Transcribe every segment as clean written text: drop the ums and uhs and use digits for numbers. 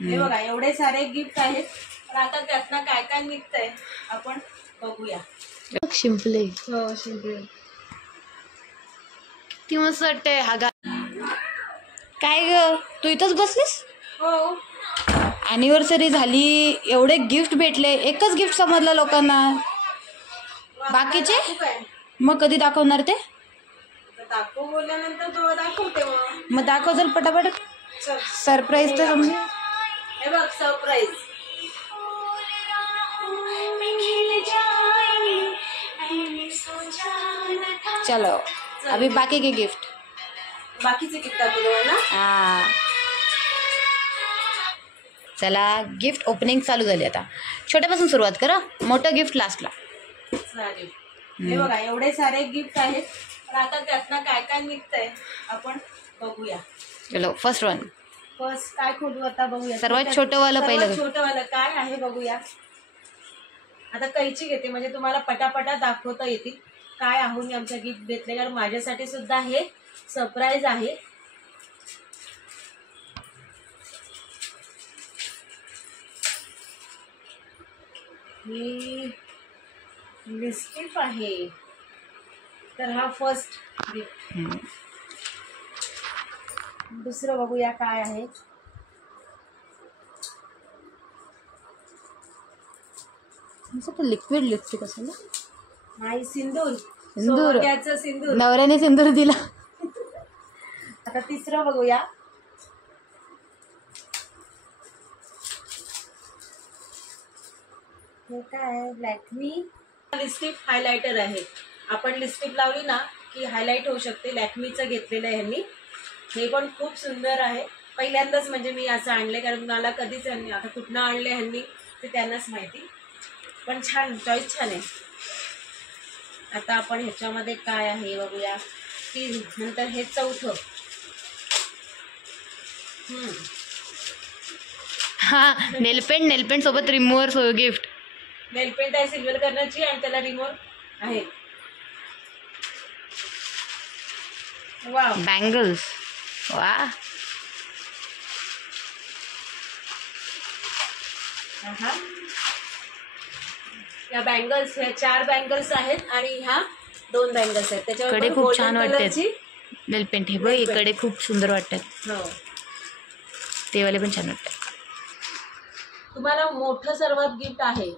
हे बघा एवढे सारे गिफ्ट आहेत. पण आता त्यातनं काय काय निघतंय आपण बघूया. शिंपले हो शिंपले ती मस्त वाटते. हा काय ग तू इथंच बसलीस? हो ॲनिव्हर्सरी झाली, एवढे गिफ्ट भेटले, एकच गिफ्ट समजलं लोकांना. बाकीचे मग कधी दाखवणार ते? दाखवू बोलल्यानंतर तो दाखवते. मग दाखव जर पटापट. सरप्राईज तर समजे. हे बघ सरप्राईज. चलो अभी बाकी के गिफ्ट. बाकीचे गिफ्ट दाखवलं ना. हा चला गिफ्ट ओपनिंग चालू झाली. आता छोट्यापासून सुरुवात करा, मोठं गिफ्ट लास्टला. चालेल. हे बघा एवढे सारे गिफ्ट आहेत. पण आता त्यातनं काय काय निघतंय आपण बघूया. चलो फर्स्ट वन. फर्स्ट काय खोलू आता बघूया. सर्वात छोटं वालं पहिलं. छोटं वालं काय आहे बघूया. आता कैची घेते म्हणजे तुम्हाला पटापटा दाखवता येतील काय आहोत आमच्या गिफ्ट घेतले. कारण माझ्यासाठी सुद्धा हे सरप्राईज आहे. ही लिपस्टिक आहे. तर हा फर्स्ट गिफ्ट. दुसरं बघूया काय आहे. लिक्विड लिपस्टिक असेल ना. नाही सिंदूर. सिंदूर. सोबत्याचं सिंदूर. नवऱ्याने सिंदूर दिला. आता तिसरं बघूया. हे काय आहे. लॅक्मी लिपस्टिक हायलायटर आहे. आपण लिपस्टिक लावली ना की हायलाइट होऊ शकते. लॅक्मीचं घेतलेलं आहे ह्यांनी. हे पण खूप सुंदर आहे. पहिल्यांदाच म्हणजे मी असं आणले कारण मला कधीच ह्यांनी आता कुठनं आणले ह्यांनी ते त्यांनाच माहिती. पण छान चॉईस छान आहे. आता आपण ह्याच्यामध्ये काय आहे बघूया. की नंतर हे चौथं. हा नेलपेंट सोबत रिमूव्हर गिफ्ट. नेलपेंट आहे सिल्वर कलरची आणि त्याला रिमोट आहे. वा बँगल्स. वा या बँगल्स ह्या 4 बँगल्स आहेत आणि ह्या 2 बँगल्स आहेत. त्याच्यावर कडे खूप छान वाटतात. नेलपेंट हे बघ इकडे खूप सुंदर वाटतात. हो ते वाले पण छान वाटतात. तुम्हाला मोठं सर्वात गिफ्ट आहे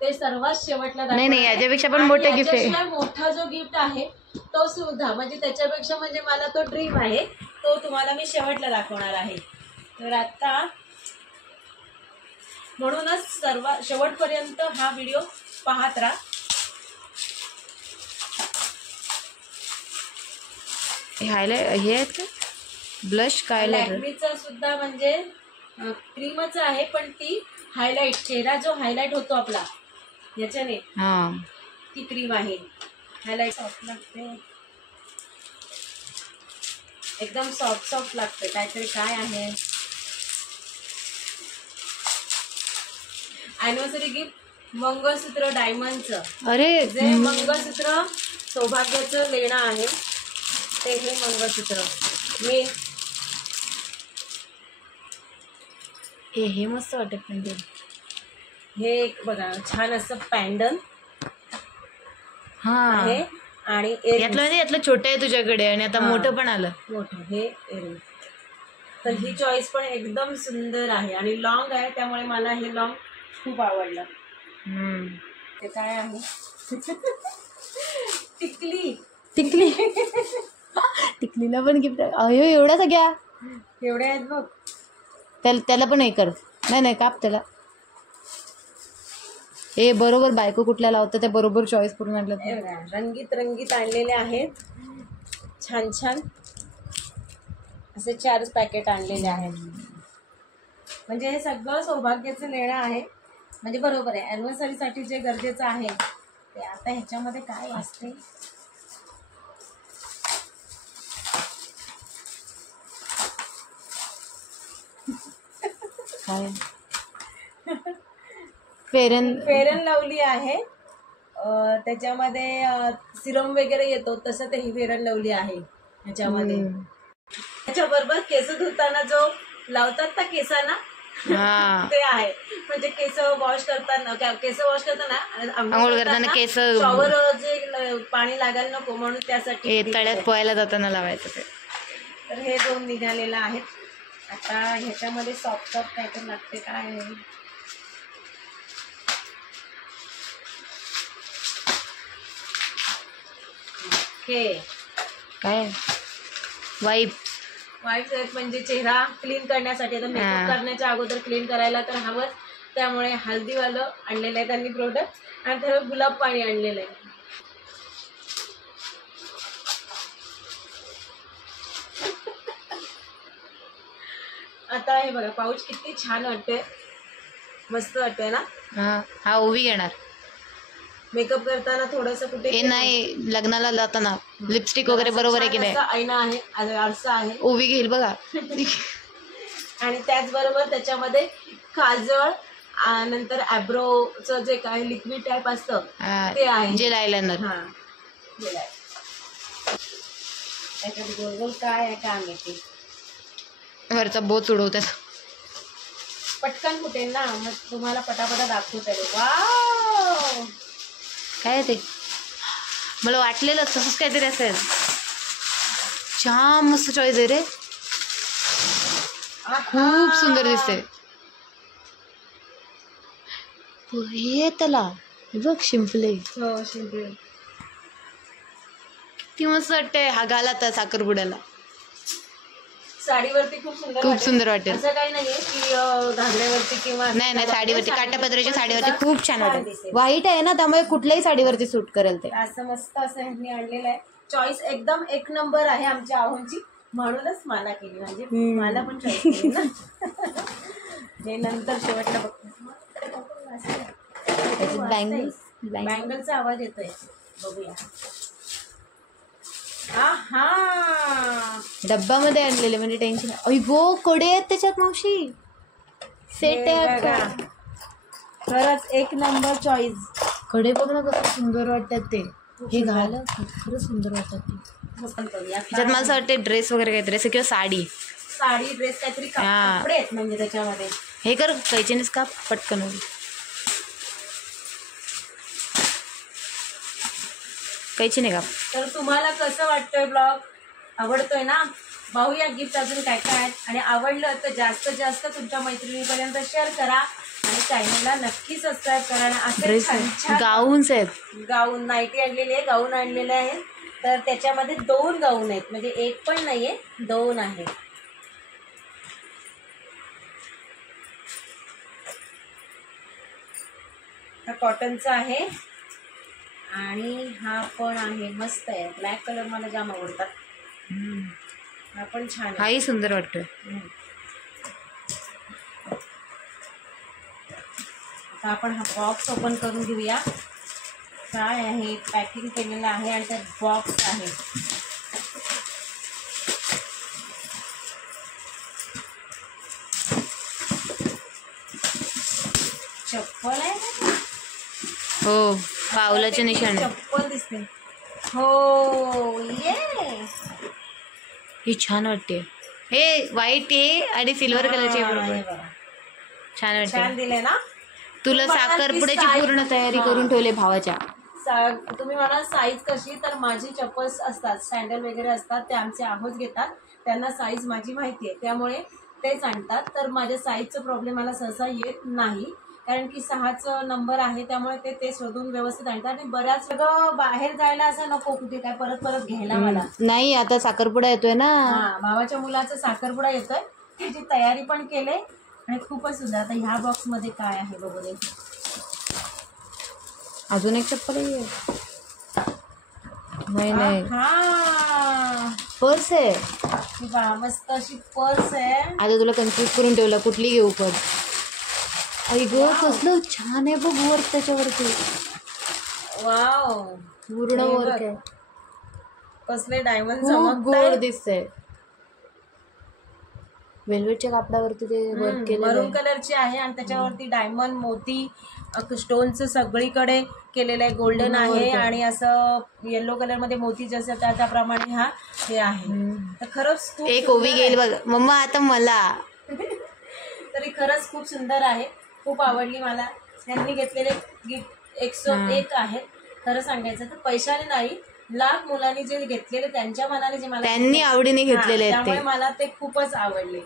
ते सर्वात शेवटला नाही याच्यापेक्षा पण मोठं गिफ्ट आहे. मोठा जो गिफ्ट आहे तो सुद्धा म्हणजे त्याच्यापेक्षा म्हणजे मला तो ड्रीम आहे. तो तुम्हाला मी शेवटला दाखवणार आहे. तर आता म्हणूनच शेवटपर्यंत हा व्हिडिओ पाहत राहा. हे आहेत का ब्लश काय लॅक्मीचं सुद्धा म्हणजे क्रीमच आहे पण ती हायलाइट चेहरा जो हायलाइट होतो आपला याच्याने ती क्रीम आहे. हायलाइट सॉफ्ट लागते एकदम सॉफ्ट लागते. काहीतरी काय आहे. ॲनिव्हर्सरी गिफ्ट मंगळसूत्र डायमंडचं. अरे जे मंगळसूत्र सौभाग्याचं लेणं आहे ते हे मंगळसूत्र. मी हे मस्त वाटत. पॅन्डल हे एक बघा छान असं पॅन्डल आहे. आणि यातलं छोटं आहे तुझ्याकडे आणि आता मोठं पण आलं. मोठं हे एअरिंग. तर ही चॉईस पण एकदम सुंदर आहे आणि लॉंग आहे त्यामुळे मला हे लॉंग खूप आवडलं. ते काय आहे. टिकली टिकलीला पण गिफ्ट. अयो एवढा सगळ्या एवढे आहेत बघ. त्याला पण हे कर. नाही काप त्याला. हे बरोबर बायको कुठल्या लावतं त्या बरोबर चॉईस करून आणलं. रंगीत आणलेले आहेत. छान असे 4 पॅकेट आणलेले आहेत. म्हणजे हे सगळं सौभाग्याचं लेणं आहे. म्हणजे बरोबर आहे ॲनिव्हर्सरीसाठी जे गरजेचं आहे ते. आता ह्याच्यामध्ये काय वाचते. काय फेरन लवली आहे. त्याच्यामध्ये सिरम वगैरे येतो तसं ते फेरन लवली आहे ह्याच्यामध्ये. त्याच्याबरोबर केस धुताना जो लावतात ना केसांना हा ते आहे. म्हणजे केस वॉश करताना आंघोळ करताना केस शॉवर जे पाणी लागायला नको म्हणून त्यासाठी तळ्यात पोहायला जाताना लावायचं ते. तर हे 2 निघालेलं आहेत. आता ह्याच्यामध्ये सॉफ्ट काहीतरी लागते काय आहे. ओके काय वाईप आहेत म्हणजे चेहरा क्लीन करण्यासाठी. आता मेकअप करण्याच्या अगोदर क्लीन करायला तर हवंच. त्यामुळे हल्दीवालं आणलेलं आहे त्यांनी प्रोडक्ट आणि त्यावर गुलाब पाणी आणलेलं आहे. आता हे बघा पाऊच किती छान वाटते, मस्त वाटतंय ना. हा ओवी घेणार मेकअप करताना थोडस कुठे हे नाही लग्नाला जाताना लिपस्टिक वगैरे बरोबर आहे की नाही. आईना आहे, आरसा आहे. ओवी घेईल बघा. आणि त्याचबरोबर त्याच्यामध्ये काजळ नंतर ॲब्रोचं जे काय लिक्विड टाईप असतं ते आहे, जेल आयलाइनर. हा त्याच्यात गोल गोल काय आहे काय माहिती. वरचा बोच उडवतात. पटकन फुटेल ना, मग तुम्हाला पटापटा दाखवता येईल. वाव काय ते मला वाटलेलं तसंच काहीतरी असेल. छान मस्त चॉईस आहे रे, खूप सुंदर दिसते. हे त्याला बघ शिंपले. हो शिंपले किती मस्त वाटते. हा घाला तर साखरपुड्याला साडीवरती खूप सुंदर वाटेल. असं काही नाहीये की घागऱ्यावरती किंवा नाही साडीवरती काठापदराच्या साडीवरती खूप छान वाटेल. व्हाईट आहे ना त्यामुळे कुठल्याही साडीवरती सूट करेल ते. असं मस्त असं ह्यांनी आणलेलं आहे. चॉईस एकदम 1 नंबर आहे आमच्या आहोंची, म्हणूनच मला केली. म्हणजे मला पण चॉईस केली ना. हे नंतर शेवटला बघतो. बँगलचा आवाज येतोय, बघूया. डब्बामध्ये आणलेले म्हणजे टेन्शन. गो कडे आहेत त्याच्यात मावशी, सेट आहे. खरंच 1 नंबर चॉईस. कडे बघ ना कसं सुंदर वाटतात ते. हे घाल खरंच सुंदर वाटतात ते. त्याच्यात मला असं वाटते ड्रेस वगैरे काही ड्रेस किंवा साडी ड्रेस काहीतरी कपडे आहेत म्हणजे त्याच्यामध्ये. हे कर कैचीनेच का पटकन होईल. कैची नाही का. तर तुम्हाला कसं वाटतंय ब्लॉग, आवडतोय ना. पाहूया गिफ्ट अजून काय काय आहेत. आणि आवडलं तर जास्तीत जास्त तुमच्या मैत्रिणीपर्यंत शेअर करा आणि चॅनलला नक्की सबस्क्राईब करा. आणि असे गाऊन्स आहेत. गाऊन नाईटी आणलेली आहे, गाऊन आणलेले आहे. तर त्याच्यामध्ये 2 गाऊन आहेत, म्हणजे 1 पण नाहीये, 2 आहेत. हा कॉटनचा आहे आणि हा पण आहे, मस्त आहे. ब्लॅक कलर मला जाम आवडतात. हा पण छान आहे. हाही सुंदर वाटतोय. आता आपण हा बॉक्स ओपन करून घेऊया. काय आहे, पॅकिंग केलेलं आहे आणि त्यात बॉक्स आहे. चप्पल आहे. हो पावलाचे निशाण चप्पल दिसते. हो ये ही छान वाटते. हे व्हाईट आहे आणि सिल्वर कलरची छान वाटते. छान दिले ना. तुला साखरपुड्याची पूर्ण तयारी करून ठेवले भावाच्या. तुम्ही म्हणा साईज कशी, तर माझी चप्पल्स असतात, सॅन्डल वगैरे असतात, ते आमचे आहोत घेतात. त्यांना साईज माझी माहिती आहे त्यामुळे तेच आणतात. तर माझ्या साईजचा प्रॉब्लेम मला सहसा येत नाही, कारण की 6चा नंबर आहे त्यामुळे ते शोधून व्यवस्थित आणतात. आणि बऱ्याच बाहेर जायला असं नको कुठे काय परत घ्यायला मला नाही. आता साखरपुडा येतोय ना. भावाच्या मुलाचा साखरपुडा येतोय, त्याची तयारी पण केले आणि खूपच सुंदर. आता ह्या बॉक्स मध्ये काय आहे बघू दे. अजून एक चप्पल आहे. नाही पर्स आहे. मस्त अशी पर्स आहे. आता तुला कन्फ्युज करून ठेवलं कुठली घेऊ पर्स. आई ग कसलं छान आहे बघ वर्क त्याच्यावरती. वाव पूर्ण वर्क आहे. कसले डायमंड गोड दिसतंय. वेल्वेटच्या कापडावरती ते वर्क केलं. मरून कलरची आहे आणि त्याच्यावरती डायमंड मोती स्टोनचं सगळीकडे केलेलं आहे. गोल्डन आहे आणि असं येलो कलर मध्ये मोती जसं त्याप्रमाणे हा हे आहे. तर खरंच एक ओवी घेईल बघ मम्मा. आता मला तरी खरंच खूप सुंदर आहे, खूप आवडली मला. त्यांनी घेतलेले गिफ्ट 101 आहेत. खरं सांगायचं तर पैशाने नाही, लाख मुलांनी जे घेतलेले त्यांच्या मनाने जे मला त्यांनी आवडीने घेतलेले आहेत त्यामुळे ते. मला ते खूपच आवडले.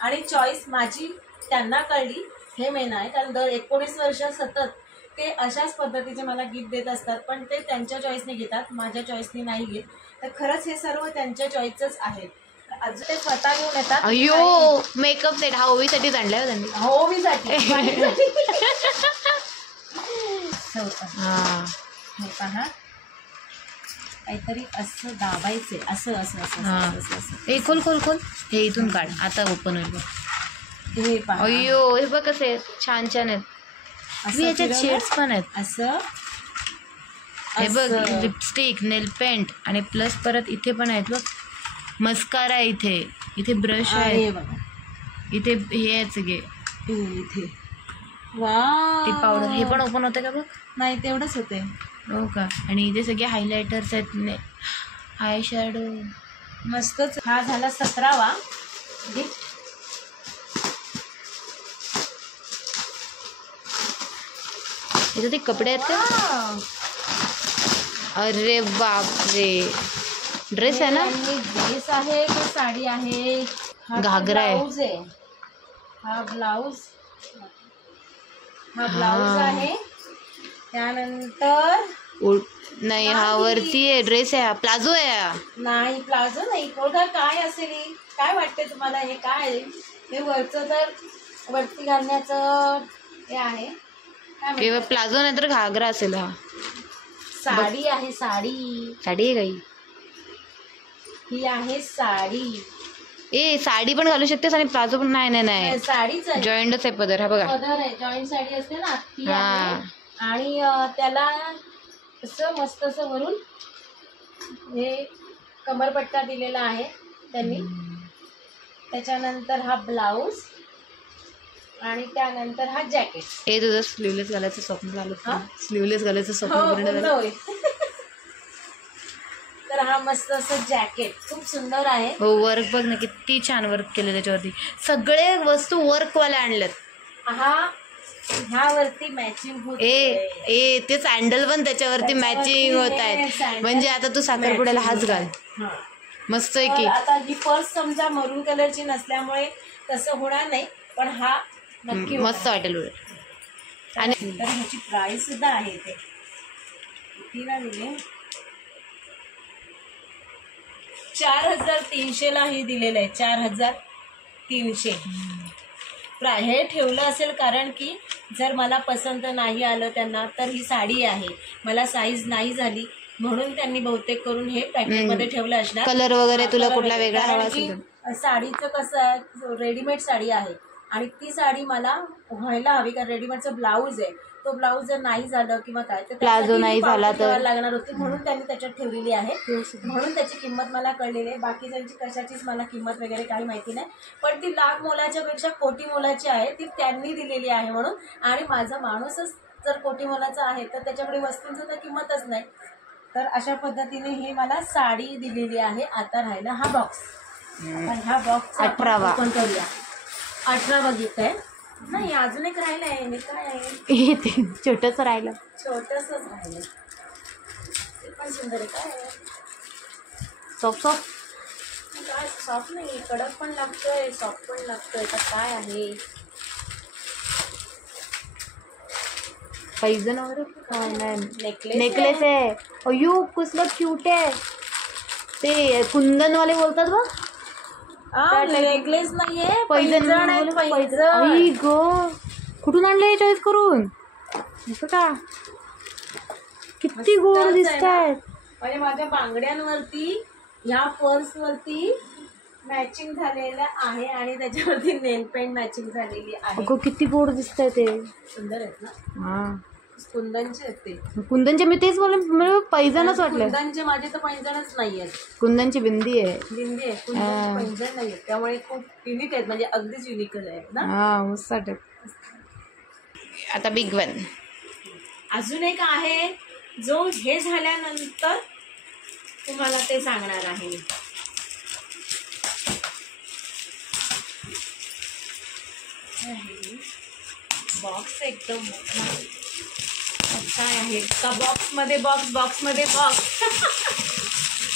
आणि चॉईस माझी त्यांना कळली हे मेन आहे, कारण दर 19 वर्ष सतत ते अशाच पद्धतीचे मला गिफ्ट देत असतात, पण ते त्यांच्या चॉईसने घेतात, माझ्या चॉईसने नाही घेत. तर खरंच हे सर्व त्यांच्या चॉईसच आहे. अजून ते स्वतः घेऊन येतात. अयो मेकअप सेट हा ओवीसाठीच आणलाय हो त्यांनी. हो मी साठी हा हे पहा, काहीतरी असं दाबायचंय, असं असं असं असं असं असं. हे खोल खोल खोल, हे इथून काढ, आता ओपन होईल बघ. हे पहा, अयो हे बघ कसे आहेत, छान छान आहेत. असं याच्यात फिरवलं, शेड्स पण आहेत. असं हे बघ असं. लिपस्टिक, नेल पेंट आणि प्लस परत इथे पण आहेत बघ, मस्कारा आहे इथे, इथे ब्रश हे आहे, बघा इथे हे आहे सगळे इथे. वा ती पावडर. हे पण ओपन होतं का बघ. नाही तेवढंच होते. हो का. आणि इथे सगळे हायलायटर्स आहेत, आय शॅडो. मस्तच. हा झाला 17वा गिफ्ट. इथे ते कपडे आहेत का. अरे बापरे, ड्रेस आहे ना. ड्रेस आहे का साडी आहे. हा घागरा आहे. ब्लाऊज आहे. हा ब्लाऊज, हा ब्लाऊज आहे. त्यानंतर नाही हा वरती आहे, ड्रेस आहे, हा प्लाझो आहे. हा नाही प्लाझो नाही. बघा काय असेल हे? काय वाटते तुम्हाला हे काय आहे? हे वरचं तर वरती घालण्याचं हे आहे. काय किंवा म्हणतात? प्लाझो नाही तर घागरा असेल. हा साडी आहे. साडी, साडी आहे काही. ही आहे साडी. ए साडी पण घालू शकतेस आणि प्लाझो पण. नाही नाही नाही, साडीच आहे. जॉईंटच आहे पदर. हा बघा, पदर आहे, जॉईंट साडी असते ना ती हा. आहे. आणि त्याला असं मस्त असं वरून हे कमरपट्टा दिलेला आहे त्यांनी. त्याच्यानंतर हा ब्लाऊज आणि त्यानंतर हा जॅकेट. हे तुझं स्लीवलेस घालायचं स्वप्न झालं. स्लीवलेस घालायचं स्वप्न हो पूर्ण पूर्ण झालं. होईल. तर हा मस्त असं जॅकेट खूप सुंदर आहे. हो वर्क बघ ना, किती छान वर्क केलं त्याच्यावरती. सगळे वस्तू वर्कवाल्या आणल्यात. ह्यावरती मॅचिंग होत. ए ते सँडल पण त्याच्यावरती मॅचिंग होत आहेत. म्हणजे आता तू साखरपुड्याला हाच घाल, मस्त आहे की. आता ही पर्स समजा मरून कलरची नसल्यामुळे तसं होणार नाही, पण हा नक्की मस्त वाटेल उलट. आणि तर ह्याची प्राइस सुद्धा आहे. ते कितीला दिले? 4300 ला हे दिलेलं आहे. 4300. हे ठेवलं असेल कारण की जर मला पसंत नाही आलं त्यांना, तर ही साडी आहे, मला साईज नाही झाली म्हणून त्यांनी बहुतेक करून हे पॅकेटमध्ये ठेवलं असणार. कलर वगैरे तुला कुठला वेगळा हवा असेल. साडीचं कसं आहे, रेडीमेड साडी आहे आणि ती साडी मला व्हायला हवी, कारण रेडीमेडचं ब्लाऊज आहे. तो ब्लाऊज जर नाही झालं किंवा काय तर प्लाझो नाही झाला तर लागणार होती, म्हणून त्यांनी त्याच्यात ठेवलेली आहे. म्हणून त्याची किंमत मला कळलेली आहे. बाकी त्यांची कशाचीच मला किंमत वगैरे काही माहिती नाही, पण ती लाख मोलाच्या पेक्षा कोटी मोलाची आहे. ती त्यांनी दिलेली आहे म्हणून. आणि माझा माणूसच जर कोटी मोलाचा आहे तर त्याच्याकडे वस्तूंचं तर किंमतच नाही. तर अशा पद्धतीने हे मला साडी दिलेली आहे. आता राहिला हा बॉक्स. ह्या बॉक्स 18वा ओपन करूया. 18वा गिफ्ट आहे. नाही अजून एक राहिलं आहे. मी काय आहे, छोटंच राहिलं, छोटंसंच राहिलं. ते पण सुंदर आहे. काय आहे? Soft soft. काय सॉफ्ट नाही, कडक पण लागतोय, सॉफ्ट पण लागतोय. तर काय आहे? पैजन वगैरे काय नाही. नेकलेस. नेकलेस आहे. अयो कसलं क्यूट आहे ते. कुंदनवाले बोलतात बघ. नेकलेस नाहीये, पैजण आहे. पैजण. आई ग, कुठून आणले चॉईस करून? असं का, किती गोड दिसत आहेत. म्हणजे माझ्या बांगड्यांवरती ह्या पर्स वरती मॅचिंग झालेलं आहे आणि त्याच्यावरती नेल पेंट मॅचिंग झालेली आहे. अगं किती गोड दिसत आहे ते. सुंदर आहेत ना. हा कुंदनचे आहेत ते. कुंदनचे. मी तेच बोलले, मला पैजणच वाटलं. कुंदनचे माझे तर पैंजणच नाही आहेत. कुंदनची बिंदी आहे. बिंदी आहे, कुंदनचे पैंजण नाही आहेत. त्यामुळे खूप युनिक आहेत, म्हणजे अगदीच युनिकच आहेत ना. हा मस्त वाटत. आता बिग वन अजून एक आहे जो हे झाल्यानंतर तुम्हाला ते सांगणार आहे. बॉक्स एकदम मोठा. काय आहे का बॉक्स मध्ये बॉक्स.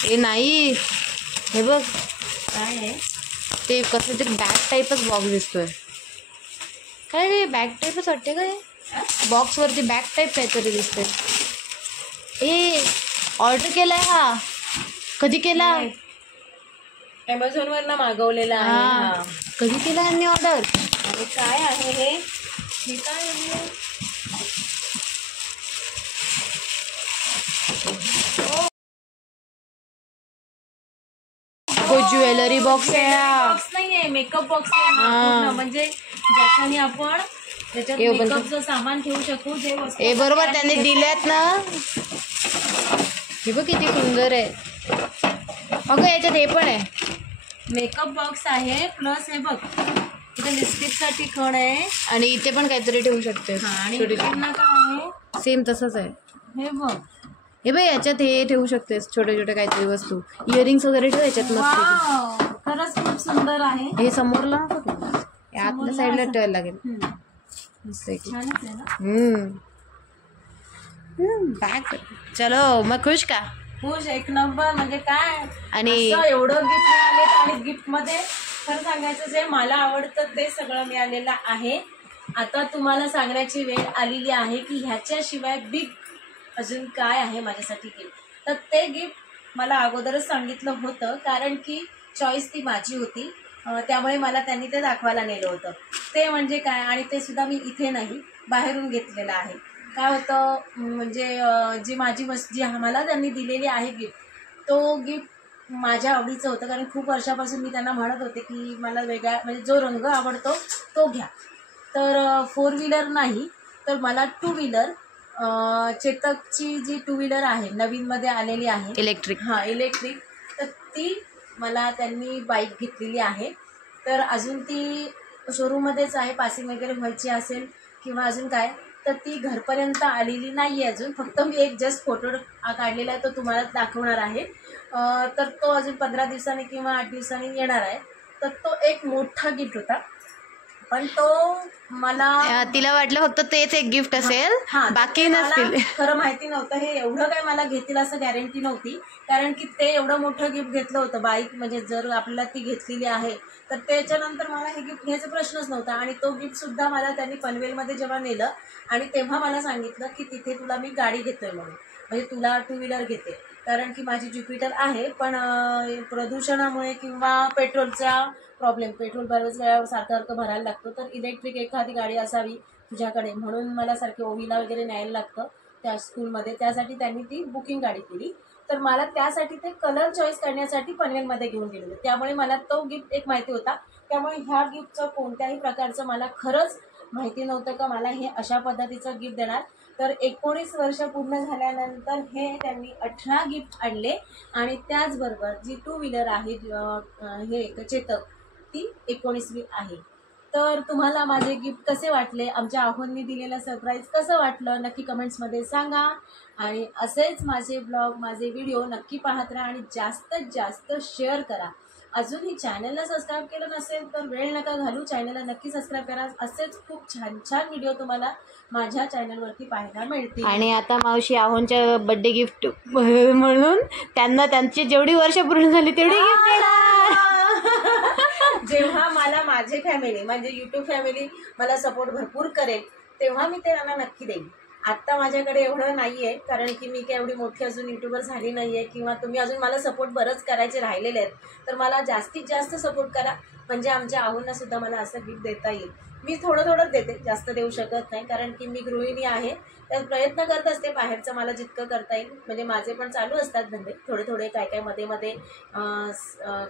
हे नाही, हे बघ काय आहे ते कसं तरी बॅग टाईपच बॉक्स दिसतोय. काय रे बॅग टाईपच वाटते काय? बॉक्सवरती बॅग टाईप काहीतरी दिसतंय. ए ऑर्डर केलाय हा? कधी केला? अमेझॉन वर ना मागवलेला आहे. हा कधी केला यांनी ऑर्डर? आणि काय आहे हे काय आहे? ज्वेलरी बॉक्स आहे हा. बॉक्स नाहीये, मेकअप बॉक्स आहे हा पूर्ण. म्हणजे ज्याच्याने आपण त्याच्यात मेकअपचं सामान ठेवू शकू. जे वस्तू हे बरोबर त्यांनी दिल्यात ना. हे बघ किती सुंदर आहे. अगं याच्यात हे पण आहे, मेकअप बॉक्स आहे. प्लस हे बघ इथे लिपस्टिक साठी खण आहे. आणि इथे पण काहीतरी ठेवू शकते. आणि इकडनं काय आहे? सेम तसंच आहे. हे बघ, हे बघ याच्यात हे ठेवू शकतेस छोटे छोटे काहीतरी वस्तू. इयरिंग्स वगैरे ठेव याच्यात मस्त. वाव, खरंच खूप सुंदर आहे. हे समोरला नको ठेवू. हे आतल्या साईडला ठेवायला लागेल. मस्त आहे की. छानच आहे ना. बॅग. चलो मग खुश का? खुश एक नंबर. म्हणजे काय आणि असं एवढं गिफ्ट मिळाले. आणि गिफ्ट मध्ये खरं सांगायचं जे मला आवडतं ते सगळं मिळालेलं आहे. आता तुम्हाला सांगण्याची वेळ आलेली आहे की ह्याच्याशिवाय बिग अजून काय आहे माझ्यासाठी गिफ्ट. तर ते गिफ्ट मला अगोदरच सांगितलं होतं, कारण की चॉईस ती माझी होती. त्यामुळे मला त्यांनी ते दाखवायला नेलं होतं. ते म्हणजे काय, आणि ते सुद्धा मी इथे नाही बाहेरून घेतलेलं आहे. काय होतं म्हणजे जी माझी जी मला त्यांनी दिलेली आहे गिफ्ट, तो गिफ्ट माझ्या आवडीचं होतं. कारण खूप वर्षापासून मी त्यांना म्हणत होते की मला वेगळा म्हणजे जो रंग आवडतो तो घ्या. तर 4 व्हीलर नाही तर मला 2 व्हीलर, चेतकची जी 2 व्हीलर आहे नवीनमध्ये आलेली आहे इलेक्ट्रिक. हां इलेक्ट्रिक, तर ती मला त्यांनी बाईक घेतलेली आहे. तर अजून ती शोरूममध्येच आहे. पासिंग वगैरे व्हायची असेल किंवा अजून काय, तर ती घरपर्यंत आलेली नाही आहे अजून. फक्त मी एक जस्ट फोटो काढलेला आहे, तो तुम्हाला दाखवणार आहे. तर तो अजून 15 दिवसांनी किंवा 8 दिवसांनी येणार आहे. तर तो एक मोठा गिफ्ट होता. पण तो मला तिला वाटलं फक्त तेच एक गिफ्ट असेल, बाकी नसतील. खरं माहिती नव्हतं हे एवढं काय मला घेतील असं गॅरंटी नव्हती. कारण की ते एवढं मोठं गिफ्ट घेतलं होतं. बाईक म्हणजे जर आपल्याला ती घेतलेली आहे तर त्याच्यानंतर मला हे गिफ्ट घ्यायचा प्रश्नच नव्हता. आणि तो गिफ्ट सुद्धा मला त्यांनी पनवेलमध्ये जेव्हा नेलं आणि तेव्हा मला सांगितलं की तिथे तुला मी गाडी घेतोय म्हणून, म्हणजे तुला 2 व्हीलर घेते. कारण की माझी ज्युपिटर आहे, पण प्रदूषणामुळे किंवा पेट्रोलचा प्रॉब्लेम, पेट्रोल बऱ्याच वेळा सारखं भरायला लागतो. तर इलेक्ट्रिक एखादी गाडी असावी तुझ्याकडे, म्हणून मला सारखे ओवीला वगैरे न्यायला लागतं त्या स्कूलमध्ये. त्यासाठी त्यांनी ती बुकिंग गाडी केली. तर मला त्यासाठी ते कलर चॉईस करण्यासाठी पनवेलमध्ये घेऊन गेलेले. त्यामुळे मला तो गिफ्ट एक माहिती होता. त्यामुळे ह्या गिफ्टचं कोणत्याही प्रकारचं मला खरंच माहिती नव्हतं का मला हे अशा पद्धतीचं गिफ्ट देणार. तर 19 वर्ष पूर्ण झाल्यानंतर हे त्यांनी 18 गिफ्ट आणले. आणि त्याचबरोबर जी 2 व्हीलर आहे हे चेतक, ती 19वी आहे. तर तुम्हाला माझे गिफ्ट कसे वाटले, आमच्या आहोंनी दिलेलं सरप्राईज कसं वाटलं नक्की कमेंट्समध्ये सांगा. आणि असेच माझे ब्लॉग, माझे व्हिडिओ नक्की पाहत राहा आणि जास्तीत जास्त शेअर करा. अजूनही चॅनलला सबस्क्राईब केलं नसेल तर वेळ नका घालू, चॅनलला नक्की सबस्क्राईब करा. असेच खूप छान छान व्हिडिओ तुम्हाला माझ्या चॅनलवरती पाहायला मिळतील. आणि आता मावशी आहोंच्या बर्थडे गिफ्ट म्हणून त्यांना त्यांची जेवढी वर्ष पूर्ण झाली तेवढी गिफ्ट देणार. जेव्हा मला माझी फॅमिली म्हणजे यूट्यूब फॅमिली मला सपोर्ट भरपूर करेल तेव्हा मी ते त्यांना नक्की देईन. आत्ता माझ्याकडे एवढं नाही आहे, कारण की मी काय एवढी मोठी अजून यूट्यूबर झाली नाही आहे, किंवा तुम्ही अजून मला सपोर्ट बरंच करायचे राहिलेले आहेत. तर मला जास्तीत जास्त सपोर्ट करा, म्हणजे आमच्या आहोंना सुद्धा मला असं गिफ्ट देता येईल. मी थोडं थोडंच देते, जास्त देऊ शकत नाही, कारण की मी गृहिणी आहे. त्यात प्रयत्न करत असते बाहेरचं मला जितकं करता येईल. म्हणजे माझे पण चालू असतात धंदे थोडे थोडे, काय काय मध्ये मध्ये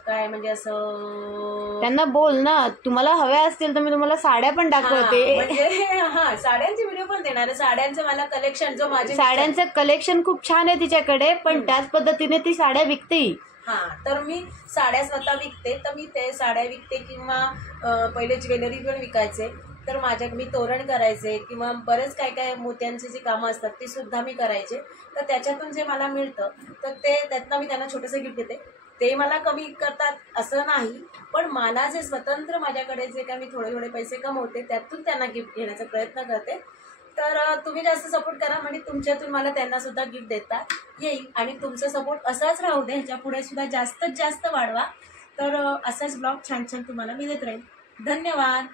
काय म्हणजे असं. त्यांना बोल ना, तुम्हाला हव्या असतील तर मी तुम्हाला साड्या पण दाखवते. म्हणजे साड्यांचे व्हिडिओ पण देणार. साड्यांचं मला कलेक्शन, जो माझे साड्यांचं कलेक्शन खूप छान आहे तिच्याकडे, पण त्याच पद्धतीने ती साड्या विकते. तर मी साड्या स्वतः विकते. तर मी ते साड्या विकते किंवा पहिले ज्वेलरी पण विकायचे. तर मी तोरण करायचे किंवा बरेच काय काय मोत्यांची जी कामं असतात ती सुद्धा मी करायचे. तर त्याच्यातून जे मला मिळतं तर त्यातनं मी त्यांना छोटंसं गिफ्ट देते. ते मला कमी करतात असं नाही, पण मला जे स्वतंत्र माझ्याकडे जे काय मी थोडे थोडे पैसे कमवते त्यातून त्यांना गिफ्ट घेण्याचा प्रयत्न करते. तर तुम्ही जास्त सपोर्ट करा, म्हणजे तुमच्यातून मला त्यांना सुद्धा गिफ्ट देता येईल. आणि तुमचा सपोर्ट असाच राहू दे, ह्याच्या पुढे सुद्धा जास्तीत जास्त वाढवा. तर असाच ब्लॉग छान छान तुम्हाला मी देत राहील. धन्यवाद.